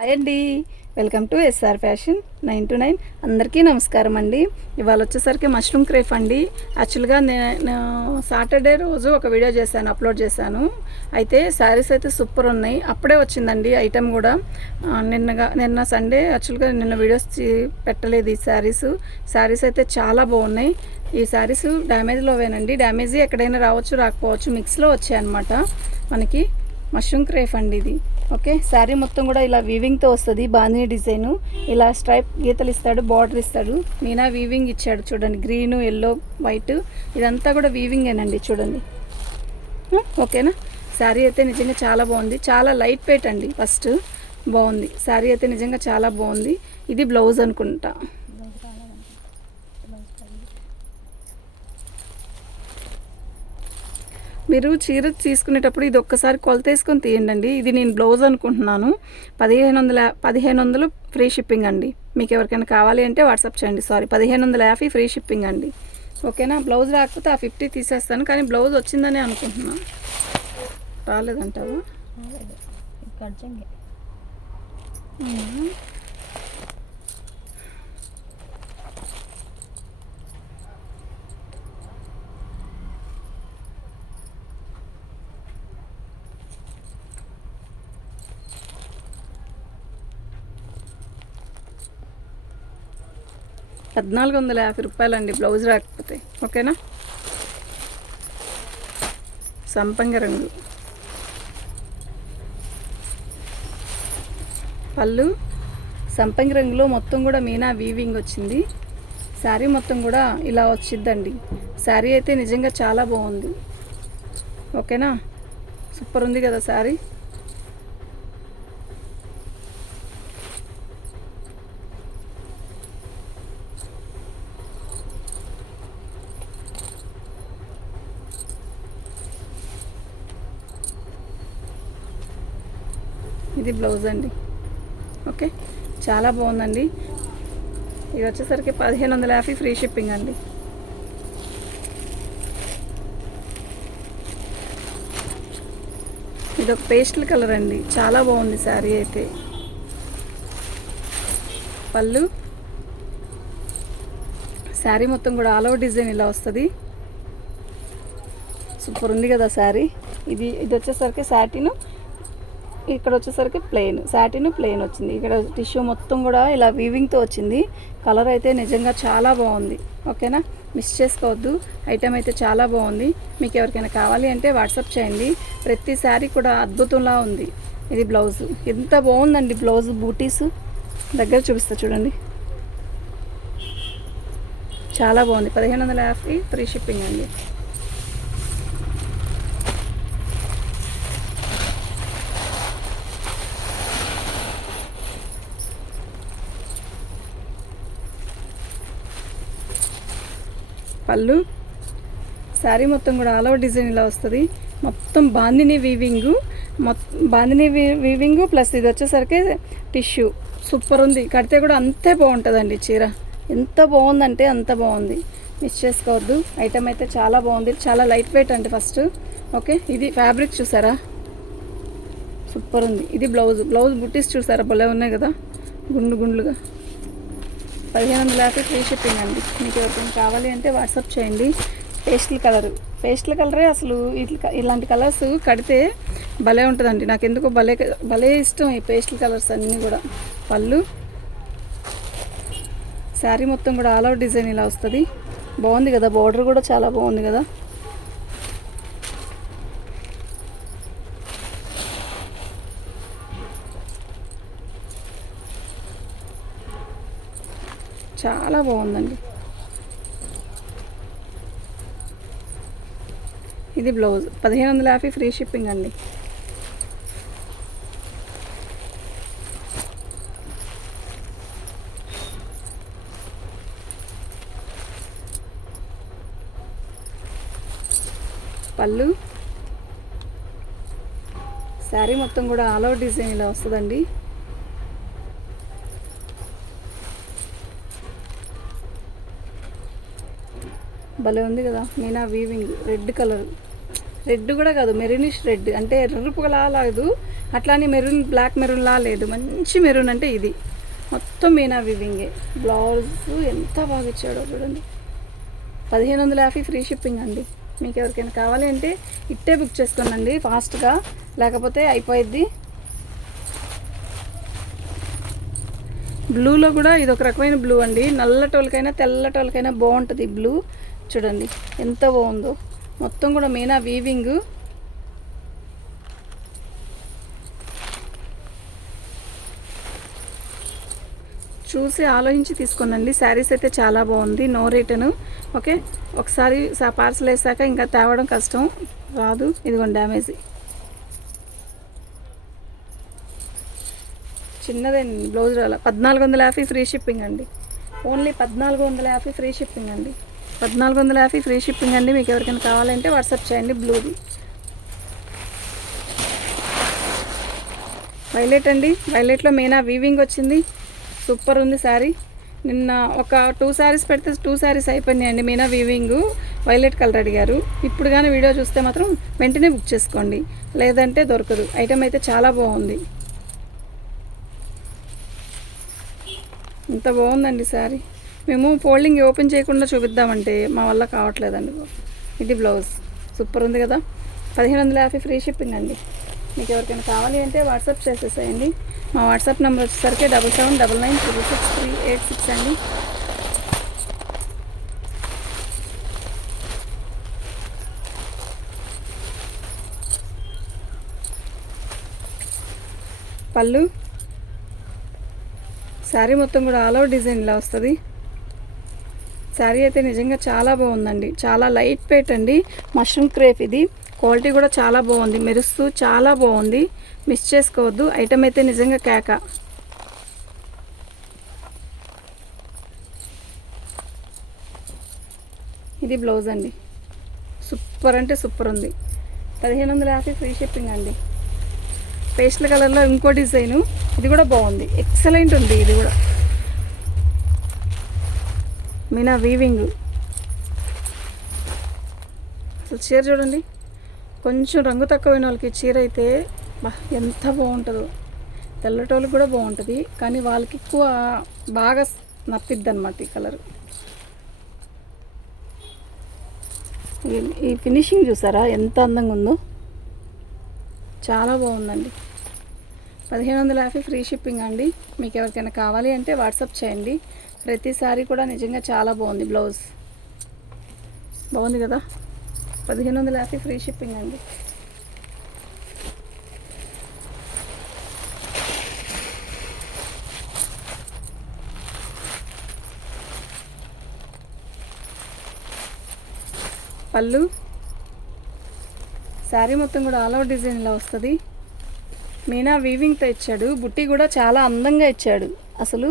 Hi అండి, welcome to SR fashion 929. అందరికీ నమస్కారం అండి. ఇవాళ వచ్చేసరికి మష్రూమ్ క్రేఫ్ అండి. యాక్చువల్గా నేను సాటర్డే రోజు ఒక వీడియో చేశాను, అప్లోడ్ చేశాను. అయితే శారీస్ అయితే సూపర్ ఉన్నాయి. అప్పుడే వచ్చిందండి ఐటెం కూడా. నిన్న సండే యాక్చువల్గా నిన్న వీడియోస్ పెట్టలేదు. ఈ శారీస్ అయితే చాలా బాగున్నాయి. ఈ శారీస్ డ్యామేజ్లోవేనండి. డ్యామేజ్ ఎక్కడైనా రావచ్చు, రాకపోవచ్చు, మిక్స్లో వచ్చాయి అన్నమాట. మనకి మష్రూమ్ క్రేఫ్ అండి ఇది. ఓకే, శారీ మొత్తం కూడా ఇలా వీవింగ్తో వస్తుంది. బాందిని డిజైను, ఇలా స్ట్రైప్ గీతలు ఇస్తాడు, బార్డర్ ఇస్తాడు, మీనా వీవింగ్ ఇచ్చాడు. చూడండి, గ్రీను, ఎల్లో, వైట్, ఇదంతా కూడా వీవింగేనండి. చూడండి, ఓకేనా. శారీ అయితే నిజంగా చాలా బాగుంది. చాలా లైట్ వెయిట్ అండి. ఫస్ట్ బాగుంది శారీ అయితే, నిజంగా చాలా బాగుంది. ఇది బ్లౌజ్ అనుకుంటా. మీరు చీర తీసుకునేటప్పుడు ఇది ఒక్కసారి కొలత వేసుకొని తీయండి. ఇది నేను బ్లౌజ్ అనుకుంటున్నాను. 1500 ఫ్రీ షిప్పింగ్ అండి. మీకు ఎవరికైనా కావాలి అంటే వాట్సాప్ చేయండి. 1550 ఫ్రీ షిప్పింగ్ అండి. ఓకేనా. బ్లౌజ్ రాకపోతే ఆ 50 తీసేస్తాను, కానీ బ్లౌజ్ వచ్చిందని అనుకుంటున్నాను. రాలేదంటావా? 1450 రూపాయలండి బ్లౌజ్ రాకపోతే. ఓకేనా. సంపంగి రంగు పళ్ళు, సంపంగి రంగులో మొత్తం కూడా మీనా వీవింగ్ వచ్చింది. శారీ మొత్తం కూడా ఇలా వచ్చిద్దండి. శారీ అయితే నిజంగా చాలా బాగుంది. ఓకేనా. సూపర్ ఉంది కదా శారీ. ఇది బ్లౌజ్ అండి. ఓకే, చాలా బాగుందండి. ఇది వచ్చేసరికి 1550 ఫ్రీ షిప్పింగ్ అండి. ఇది ఒక పేస్టల్ కలర్ అండి. చాలా బాగుంది శారీ అయితే. పళ్ళు, శారీ మొత్తం కూడా ఆల్ ఓవర్ డిజైన్ ఇలా వస్తుంది. సూపర్ ఉంది కదా శారీ. ఇది వచ్చేసరికి సాటిన్, ఇక్కడ వచ్చేసరికి ప్లెయిన్, సాటిన్ ప్లెయిన్ వచ్చింది. ఇక్కడ టిష్యూ మొత్తం కూడా ఇలా వీవింగ్తో వచ్చింది. కలర్ అయితే నిజంగా చాలా బాగుంది. ఓకేనా, మిస్ చేసుకోవద్దు. ఐటెం అయితే చాలా బాగుంది. మీకు ఎవరికైనా కావాలి అంటే వాట్సాప్ చేయండి. ప్రతి శారీ కూడా అద్భుతంలా ఉంది. ఇది బ్లౌజ్, ఎంత బాగుందండి బ్లౌజ్. బూటీస్ దగ్గర చూపిస్తా చూడండి, చాలా బాగుంది. 1550 ఫ్రీ షిప్పింగ్ అండి. పళ్ళు, శారీ మొత్తం కూడా ఆల్ ఓవర్ డిజైన్ ఇలా వస్తుంది. మొత్తం బాందిని వీవింగు ప్లస్ ఇది వచ్చేసరికి టిష్యూ. సూపర్ ఉంది. కడితే కూడా అంతే బాగుంటుందండి చీర. ఎంత బాగుందంటే అంత బాగుంది. మిస్ చేసుకోవద్దు. ఐటమ్ అయితే చాలా బాగుంది. చాలా లైట్ వెయిట్ అండి ఫస్ట్. ఓకే, ఇది ఫ్యాబ్రిక్ చూసారా, సూపర్ ఉంది. ఇది బ్లౌజ్ బుట్టీస్ చూసారా, భలే ఉన్నాయి కదా, గుండ్లుగా. 1550 ఫ్రీ షిప్పింగ్ అండి. మీకు ఎవరికైనా కావాలి అంటే వాట్సాప్ చేయండి. పేస్టల్ కలరే అసలు. ఇలాంటి కలర్స్ కడితే భలే ఉంటుందండి. నాకు ఎందుకో భలే ఇష్టం ఈ పేస్టల్ కలర్స్ అన్నీ కూడా. పళ్ళు, శారీ మొత్తం కూడా ఆల్ ఓవర్ డిజైన్ ఇలా వస్తుంది. బాగుంది కదా, బార్డర్ కూడా చాలా బాగుంది కదా. చాలా బాగుందండి. ఇది బ్లౌజ్, 1550 ఫ్రీ షిప్పింగ్ అండి. పళ్ళు, శారీ మొత్తం కూడా ఆల్ ఓవర్ డిజైన్ ఇలా వస్తుందండి. భలే ఉంది కదా, Meena weaving red colour. Red కూడా కాదు, మెరూనిష్ రెడ్, అంటే ఎర్రపులా లేదు, అట్లానే మెరూన్ బ్లాక్ మెరూన్లా లేదు, మంచి మెరూన్ అంటే ఇది. మొత్తం మీనా వివింగే. బ్లౌజ్ ఎంత బాగా ఇచ్చాడో చూడండి. 1550 ఫ్రీ షిప్పింగ్ అండి. మీకు ఎవరికైనా కావాలి అంటే ఇట్టే బుక్ చేసుకోండి ఫాస్ట్గా, లేకపోతే అయిపోయిద్ది. బ్లూలో కూడా ఇది ఒక రకమైన బ్లూ అండి. నల్లటోళ్ళకైనా తెల్లటోళ్ళకైనా బాగుంటుంది బ్లూ. చూడండి ఎంత బాగుందో. మొత్తం కూడా మీనా వీవింగ్. చూసి ఆలోచించి తీసుకోనండి. శారీస్ అయితే చాలా బాగుంది, నో రిటర్న్. ఓకే, ఒకసారి పార్సల్ వేసాక ఇంకా తేవడం కష్టం, రాదు. ఇదిగోండి డ్యామేజ్ చిన్నదేండి, బ్లౌజ్ రాల. 1450 ఫ్రీ షిప్పింగ్ అండి. ఓన్లీ 1450 ఫ్రీ షిప్పింగ్ అండి. 1450 ఫ్రీ షిప్పింగ్ అండి. మీకు ఎవరికైనా కావాలంటే వాట్సాప్ చేయండి. బ్లూది వైలెట్ అండి. వైలెట్లో మీనా వీవింగ్ వచ్చింది, సూపర్ ఉంది శారీ. నిన్న ఒక 2 శారీస్ పెడితే 2 శారీస్ అయిపోయినాయండి మీనా వీవింగ్. వైలెట్ కలర్ అడిగారు. ఇప్పుడు కానీ వీడియో చూస్తే మాత్రం వెంటనే బుక్ చేసుకోండి, లేదంటే దొరకదు. ఐటమ్ అయితే చాలా బాగుంది, ఇంత బాగుందండి శారీ. మేము ఫోల్డింగ్ ఓపెన్ చేయకుండా చూపిద్దామంటే మా వల్ల కావట్లేదండి. ఇది బ్లౌజ్ సూపర్ ఉంది కదా. 1550 ఫ్రీ షిప్పింగ్ అండి. మీకు ఎవరికైనా కావాలి అంటే వాట్సాప్ చేసేసేయండి. మా వాట్సాప్ నెంబర్ వచ్చేసరికి 7799666386 అండి. పళ్ళు శారీ మొత్తం కూడా ఆల్ ఓవర్ డిజైన్ ఇలా వస్తుంది. శారీ అయితే నిజంగా చాలా బాగుందండి, చాలా లైట్ వెయిట్ అండి. మష్రూమ్ క్రేప్ ఇది. క్వాలిటీ కూడా చాలా బాగుంది, మెరుస్తూ చాలా బాగుంది, మిస్ చేసుకోవద్దు. ఐటమ్ అయితే నిజంగా కేక. ఇది బ్లౌజ్ అండి, సూపర్ అంటే సూపర్ ఉంది. 1550 ఫ్రీ షిప్పింగ్ అండి. పేస్టల్ కలర్లో ఇంకో డిజైను, ఇది కూడా బాగుంది, ఎక్సలెంట్ ఉంది. ఇది కూడా మీనా వీవింగ్. అసలు చీర చూడండి, కొంచెం రంగు తక్కువైన వాళ్ళకి చీర అయితే ఎంత బాగుంటుందో. తెల్లటోళ్ళకి కూడా బాగుంటుంది, కానీ వాళ్ళకి ఎక్కువ బాగా నప్పిద్ది అనమాట ఈ కలర్. ఈ ఫినిషింగ్ చూసారా ఎంత అందంగా ఉందో, చాలా బాగుందండి. 1550 ఫ్రీ షిప్పింగ్ అండి. మీకు ఎవరికైనా కావాలి అంటే వాట్సాప్ చేయండి. ప్రతిసారి కూడా నిజంగా చాలా బాగుంది. బ్లౌజ్ బాగుంది కదా. 1550 ఫ్రీ షిప్పింగ్ అండి. పళ్ళు శారీ మొత్తం కూడా ఆల్ ఓవర్ డిజైన్లో వస్తుంది. మీనా వీవింగ్తో ఇచ్చాడు. బుట్టి కూడా చాలా అందంగా ఇచ్చాడు. అసలు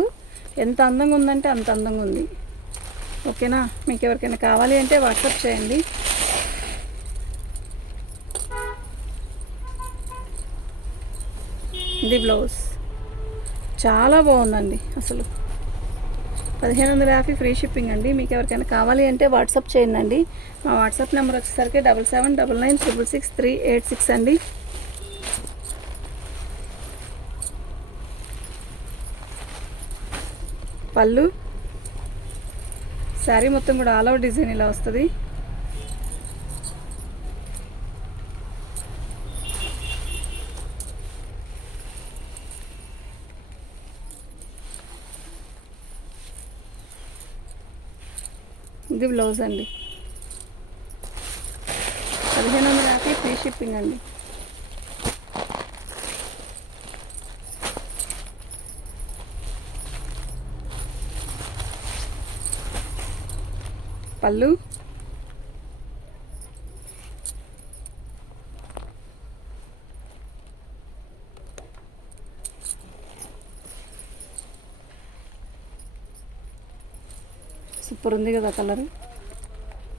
ఎంత అందంగా ఉందంటే అంత అందంగా ఉంది. ఓకేనా, మీకు ఎవరికైనా కావాలి అంటే వాట్సాప్ చేయండి. ఇది బ్లౌజ్ చాలా బాగుందండి. అసలు 1550 ఫ్రీ షిప్పింగ్ అండి. మీకు ఎవరికైనా కావాలి అంటే వాట్సాప్ చేయండి. మా వాట్సాప్ నెంబర్ వచ్చేసరికి 7799666386 అండి. పళ్ళు శారీ మొత్తం కూడా ఆల్ ఓవర్ డిజైన్ ఇలా వస్తుంది. ఇది బ్లౌజ్ అండి. 1550 ఫ్రీ షిప్పింగ్ అండి. పళ్ళు సూపర్ ఉంది కదా, కలర్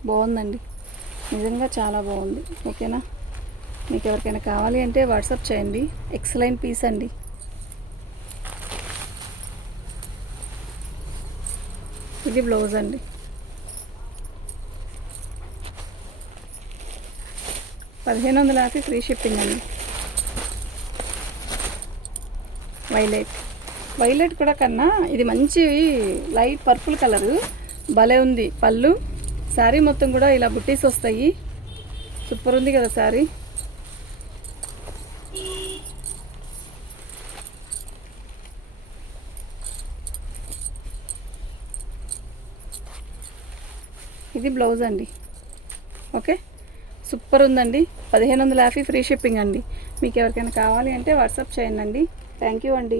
బాగుందండి, నిజంగా చాలా బాగుంది. ఓకేనా, మీకు ఎవరికైనా కావాలి అంటే వాట్సాప్ చేయండి. ఎక్సలెంట్ పీస్ అండి. ఇది బ్లౌజ్ అండి. 1550 ఫ్రీ షిప్పింగ్ అండి. వైలెట్ కూడా కన్నా ఇది మంచి లైట్ పర్పుల్ కలరు, భలే ఉంది. పళ్ళు శారీ మొత్తం కూడా ఇలా బుట్టీస్ వస్తాయి. సూపర్ ఉంది కదా శారీ. ఇది బ్లౌజ్ అండి. ఓకే, సూపర్ ఉందండి. 1550 ఫ్రీ షిప్పింగ్ అండి. మీకు ఎవరికైనా కావాలి అంటే వాట్సాప్ చేయండి. థ్యాంక్ యూ అండి.